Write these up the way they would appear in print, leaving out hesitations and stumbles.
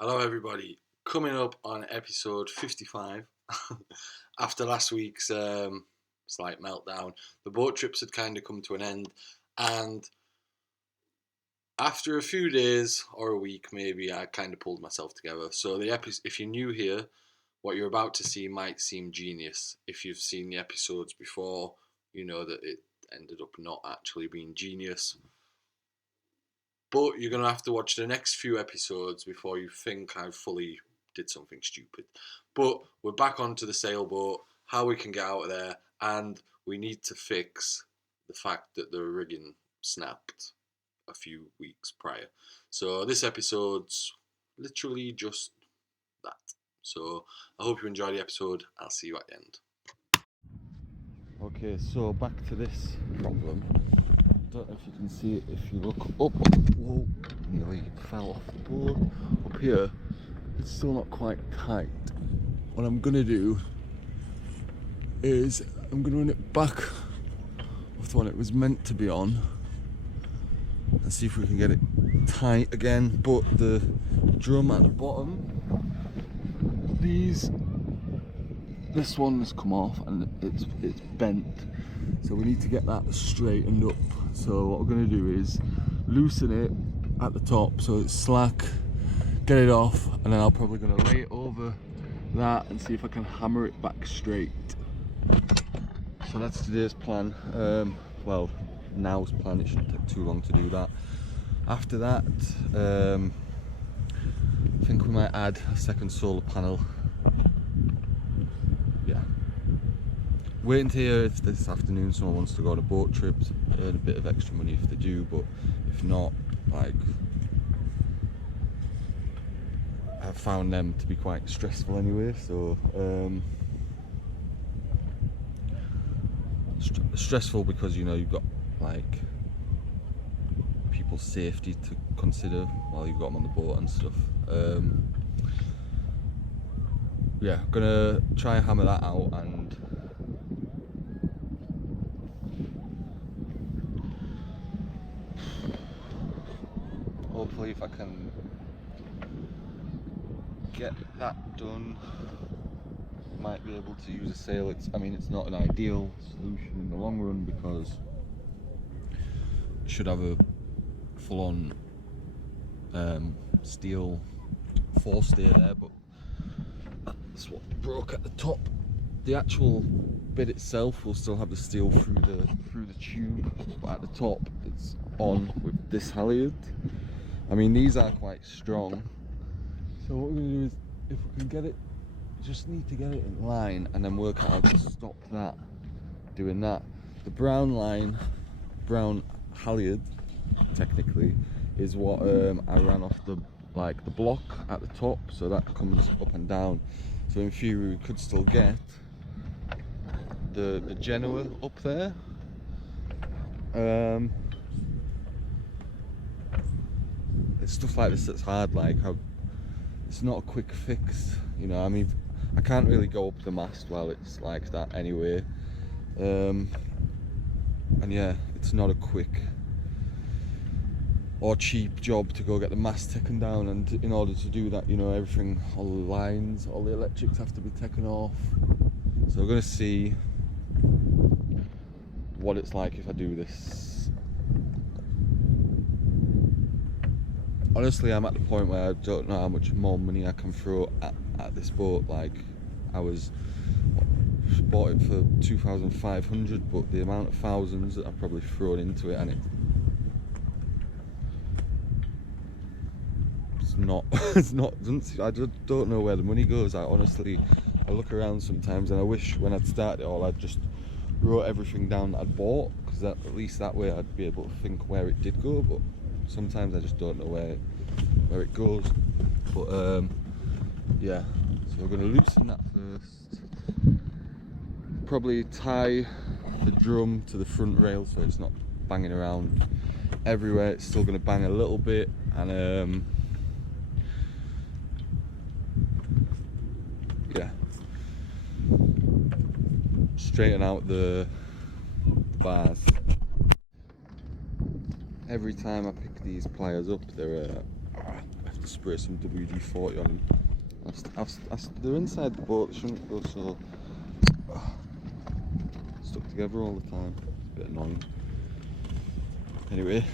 Hello everybody, coming up on episode 55 after last week's slight meltdown. The boat trips had kind of come to an end, and after a few days or a week maybe, I kind of pulled myself together. So the if you're new here, what you're about to see might seem genius. If you've seen the episodes before, you know that it ended up not actually being genius. But you're going to have to watch the next few episodes before you think I fully did something stupid. But we're back onto the sailboat, how we can get out of there, and we need to fix the fact that the rigging snapped a few weeks prior. So this episode's literally just that. So I hope you enjoy the episode. I'll see you at the end. Okay, so back to this problem. Don't know if you can see it if you look up. Whoa, nearly fell off the board. Up here, it's still not quite tight. What I'm gonna do is I'm gonna run it back off the one it was meant to be on and see if we can get it tight again. But the drum at the bottom, this one's come off and it's bent. So we need to get that straightened up. So what we're going to do is loosen it at the top so it's slack, get it off, and then I'm probably going to lay it over that and see if I can hammer it back straight. So that's today's plan. Well, now's plan. It shouldn't take too long to do that. After that, I think we might add a second solar panel. Yeah. Waiting to hear if this afternoon someone wants to go on a boat trip, earn a bit of extra money if they do, but if not, like, I've found them to be quite stressful anyway, so stressful because, you know, you've got like people's safety to consider while you've got them on the boat and stuff. Yeah, gonna try and hammer that out, and hopefully if I can get that done, might be able to use a sail. I mean, it's not an ideal solution in the long run because it should have a full-on steel forestay there, but that's what broke at the top. The actual bit itself will still have the steel through the tube, but at the top it's on with this halyard. I mean, these are quite strong, so what we're going to do is, if we can get it, just need to get it in line and then work out how to stop that doing that. The brown halyard technically is what I ran off the block at the top, so that comes up and down. So in theory we could still get the Genoa up there. It's stuff like this that's hard, like it's not a quick fix, you know. I mean, I can't really go up the mast while it's like that anyway, and yeah, it's not a quick or cheap job to go get the mast taken down, and in order to do that, you know, everything, all the lines, all the electrics have to be taken off. So we're going to see what it's like if I do this. Honestly, I'm at the point where I don't know how much more money I can throw at this boat. Like, I bought it for 2,500, but the amount of thousands that I've probably thrown into it, and I just don't know where the money goes. I look around sometimes and I wish when I'd started it all I'd just wrote everything down that I'd bought, because at least that way I'd be able to think where it did go, but sometimes I just don't know where it goes. But yeah, so we're going to loosen that first, probably tie the drum to the front rail so it's not banging around everywhere. It's still going to bang a little bit, and yeah, straighten out the bars. Every time I pick these pliers up, I have to spray some WD-40 on them. They're inside the boat, they shouldn't go so stuck together all the time. It's a bit annoying. Anyway.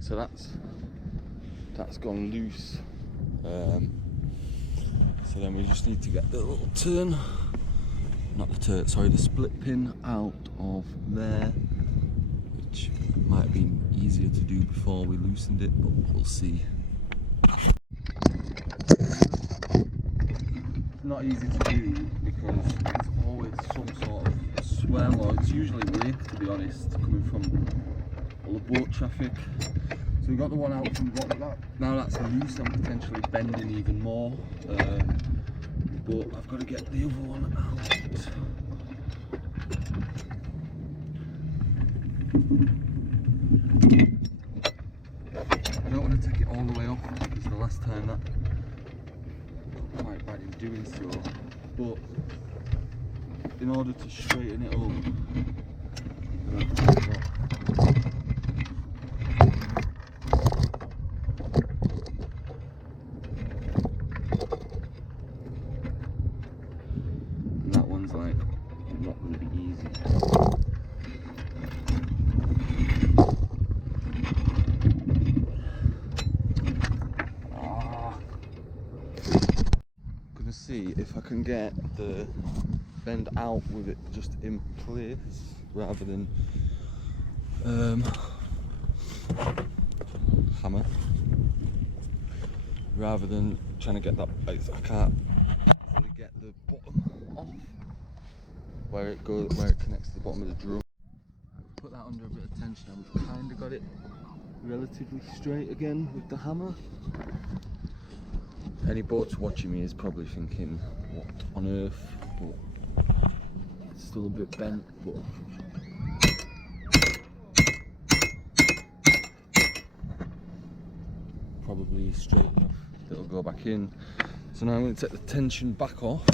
So that's gone loose. So then we just need to get the little turn, not the turn, sorry, the split pin out of there, which might have been easier to do before we loosened it, but we'll see. It's not easy to do because it's always some sort of swell, or it's usually wake, to be honest, coming from all the boat traffic. So we got the one out from the bottom. Now that's loose, I'm potentially bending even more. But I've got to get the other one out. I don't want to take it all the way off because the last time that got quite bad in doing so. But in order to straighten it up, like not going to be easy. Gonna see if I can get the bend out with it just in place rather than hammer, rather than trying to get that. I can't really get the bottom off where it connects to the bottom of the drum. Put that under a bit of tension and we've kind of got it relatively straight again with the hammer. Any boats watching me is probably thinking, what on earth? But it's still a bit bent, but probably straight enough that it'll go back in. So now I'm going to take the tension back off.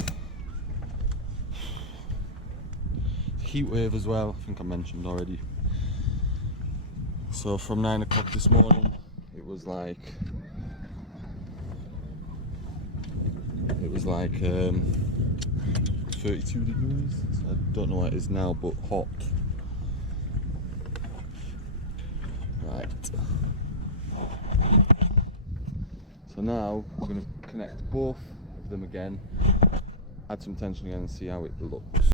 Heat wave as well, I think I mentioned already. So from 9 o'clock this morning, it was like 32 degrees. So I don't know what it is now, but hot. Right. So now we're going to connect both of them again, add some tension again and see how it looks.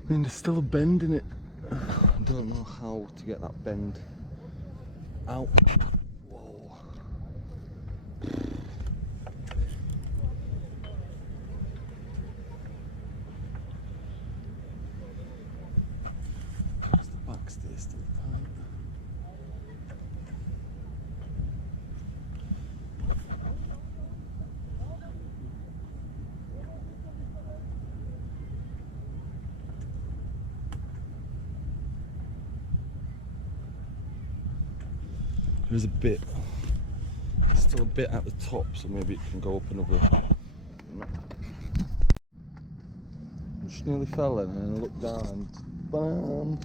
I mean, there's still a bend in it. I don't know how to get that bend out. Whoa. Does the back stay still tight? There's still a bit at the top, so maybe it can go up another. Just nearly fell then, and then I looked down and bam!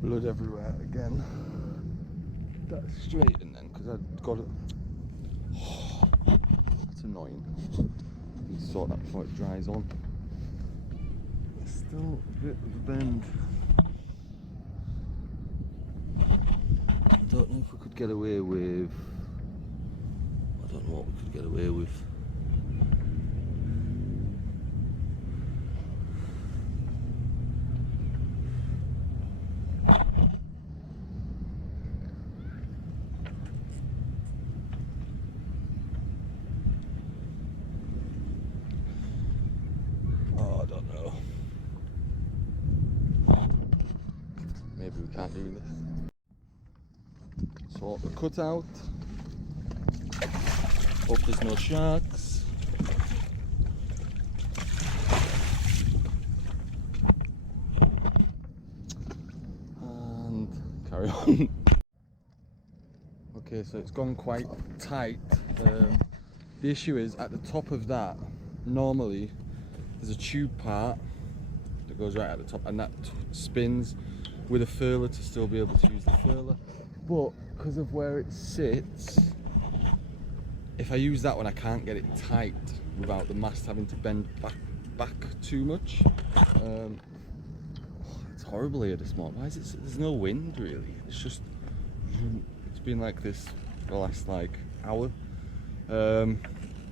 Blood everywhere again. That's straighten then, because I'd got it. Oh, that's annoying. Need to sort that before it dries on. There's still a bit of a bend. I don't know if we could get away with. I don't know what we could get away with. Oh, I don't know. Maybe we can't do this. Sort the cutout. Hope there's no sharks. And carry on. Okay, so it's gone quite tight. The issue is at the top of that, normally there's a tube part that goes right at the top, and that spins with a furler to still be able to use the furler. But because of where it sits, if I use that one, I can't get it tight without the mast having to bend back too much. It's horrible here this morning. Why is it? There's no wind really. It's just, it's been like this for the last like hour.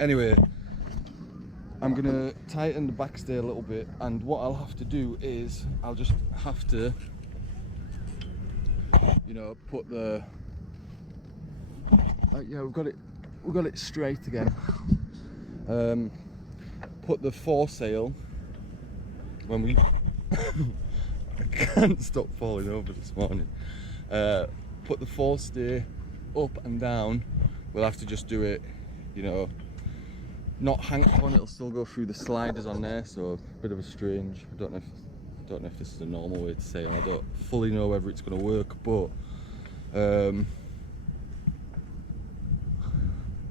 Anyway, I'm gonna tighten the backstay a little bit, and what I'll have to do is I'll just have to, you know, put the. Yeah, we've got it straight again. Put the foresail when we. I can't stop falling over this morning. Put the forestay up and down. We'll have to just do it, you know, not hang on. It'll still go through the sliders on there, so a bit of a strange. I don't know if this is a normal way to say it. I don't fully know whether it's going to work, but I'm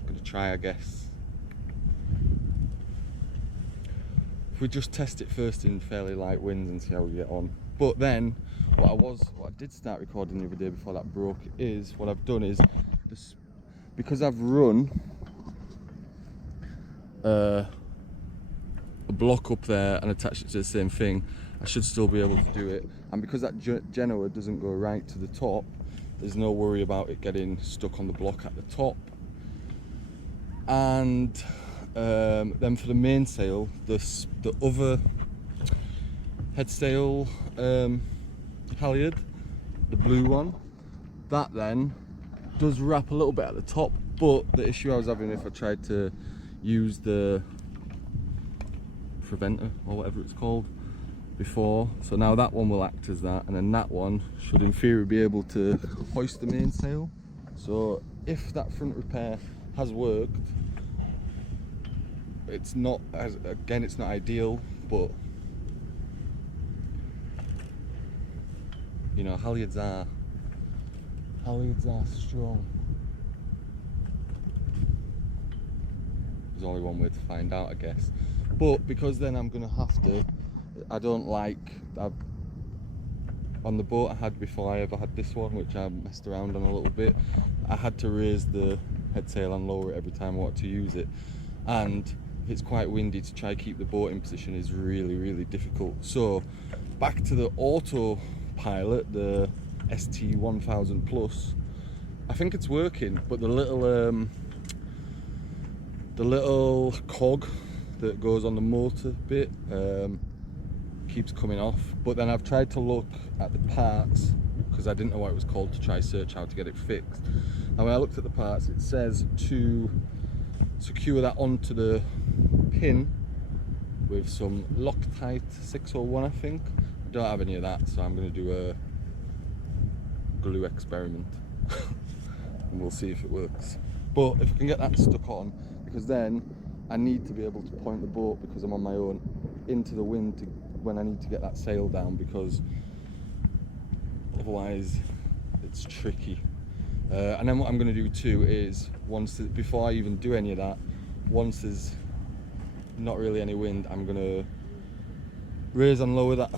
going to try, I guess. If we just test it first in fairly light winds and see how we get on. But then, what I did start recording the other day before that broke is, what I've done is, because I've run a block up there and attached it to the same thing, I should still be able to do it. And because that Genoa doesn't go right to the top, there's no worry about it getting stuck on the block at the top. And then for the mainsail, the other head sail halyard, the blue one, that then does wrap a little bit at the top, but the issue I was having if I tried to use the preventer or whatever it's called before, so now that one will act as that, and then that one should in theory be able to hoist the mainsail. So if that front repair has worked, it's not, again, it's not ideal, but you know, halyards are strong. There's only one way to find out, I guess. But because then I'm gonna have to, I don't like, on the boat I had before I ever had this one, which I messed around on a little bit, I had to raise the head sail and lower it every time I wanted to use it, and if it's quite windy, to try keep the boat in position is really difficult. So back to the Autopilot, the ST1000 Plus, I think it's working, but the little cog that goes on the motor bit keeps coming off. But then I've tried to look at the parts, because I didn't know what it was called, to try search how to get it fixed. And when I looked at the parts, it says to secure that onto the pin with some Loctite 601, I think. I don't have any of that, so I'm going to do a glue experiment and we'll see if it works. But if I can get that stuck on, because then I need to be able to point the boat, because I'm on my own, into the wind when I need to get that sail down, because otherwise it's tricky. And then what I'm going to do too is, before I even do any of that, once there's not really any wind, I'm going to raise and lower that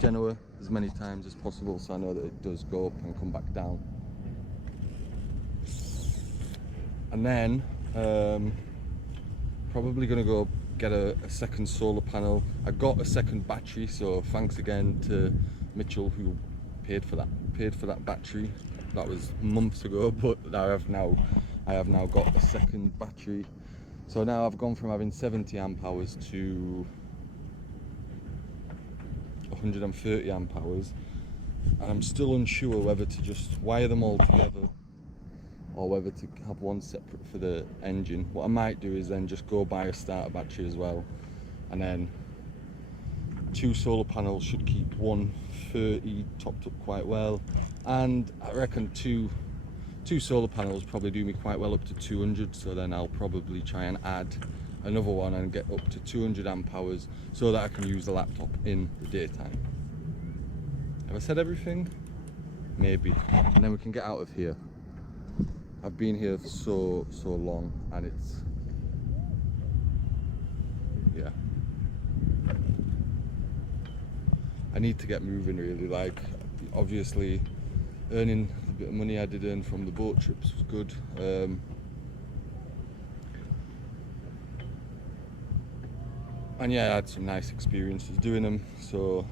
Genoa as many times as possible, so I know that it does go up and come back down. And then probably going to go get a second solar panel. I got a second battery, so thanks again to Mitchell who paid for that battery. That was months ago, but I have now got a second battery. So now I've gone from having 70 amp hours to 130 amp hours, and I'm still unsure whether to just wire them all together or whether to have one separate for the engine. What I might do is then just go buy a starter battery as well, and then 2 solar panels should keep 130 topped up quite well, and I reckon two solar panels probably do me quite well up to 200, so then I'll probably try and add another one and get up to 200 amp hours so that I can use the laptop in the daytime. Have I said everything? Maybe. And then we can get out of here. I've been here for so long, and it's, yeah, I need to get moving really. Like, obviously earning the bit of money I did earn from the boat trips was good, and yeah, I had some nice experiences doing them, so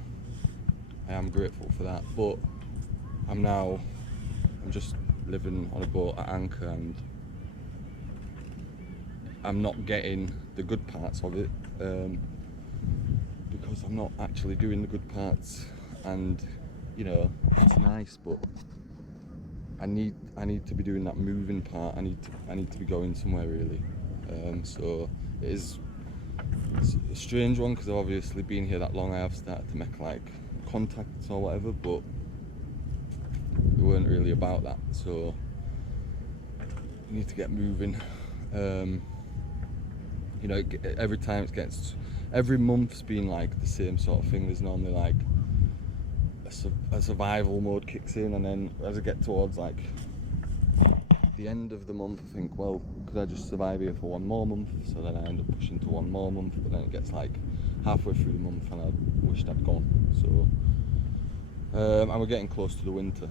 I am grateful for that. But I'm just living on a boat at anchor, and I'm not getting the good parts of it, because I'm not actually doing the good parts. And you know, it's nice, but I need to be doing that moving part. I need to be going somewhere really. So it's a strange one, because I've obviously been here that long. I have started to make like contacts or whatever, but we weren't really about that, so I need to get moving. You know, every time it gets, every month's been like the same sort of thing. There's normally like a survival mode kicks in, and then as I get towards like the end of the month, I think, well, could I just survive here for one more month? So then I end up pushing to one more month, but then it gets like halfway through the month and I wished I'd gone. So and we're getting close to the winter.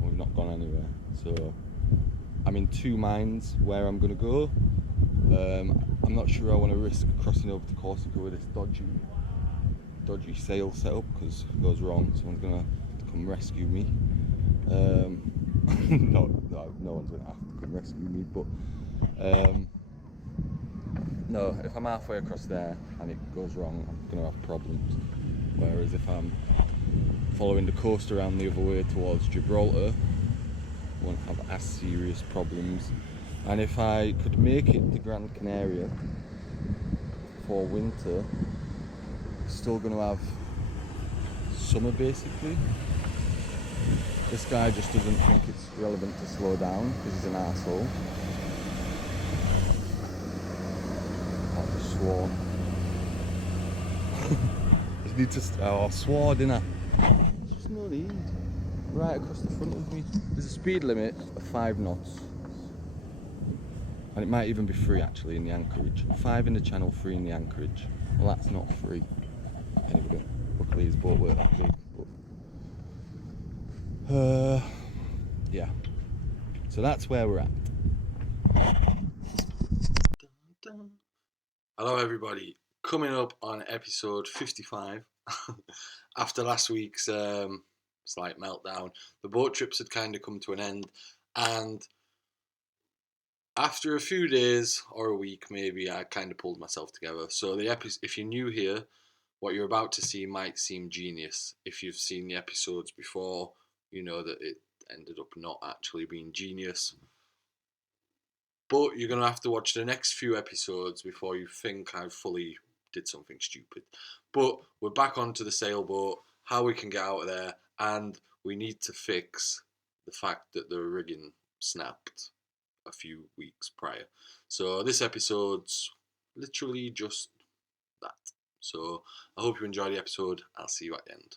We've not gone anywhere, so I'm in 2 minds where I'm going to go. I'm not sure I want to risk crossing over to Corsica with this dodgy sail setup, because if it goes wrong, someone's going to have to come rescue me. No one's going to have to come rescue me, but no, if I'm halfway across there and it goes wrong, I'm going to have problems. Whereas if I'm following the coast around the other way towards Gibraltar, I won't have as serious problems. And if I could make it to Gran Canaria for winter, still going to have summer basically. This guy just doesn't think it's relevant to slow down because he's an arsehole. I just swore. Just need to swore, didn't I? There's just no need. Right across the front of me. There's a speed limit of 5 knots. And it might even be free actually in the anchorage. 5 in the channel, 3 in the anchorage. Well, that's not free. Anyway, luckily his boat weren't that big. But yeah. So that's where we're at. Hello everybody. Coming up on episode 55. After last week's slight meltdown, the boat trips had kind of come to an end, and after a few days or a week maybe, I kind of pulled myself together. So the episode, if you're new here, what you're about to see might seem genius. If you've seen the episodes before, you know that it ended up not actually being genius. But you're going to have to watch the next few episodes before you think I fully did something stupid. But we're back onto the sailboat, how we can get out of there, and we need to fix the fact that the rigging snapped a few weeks prior. So this episode's literally just that. So I hope you enjoy the episode. I'll see you at the end.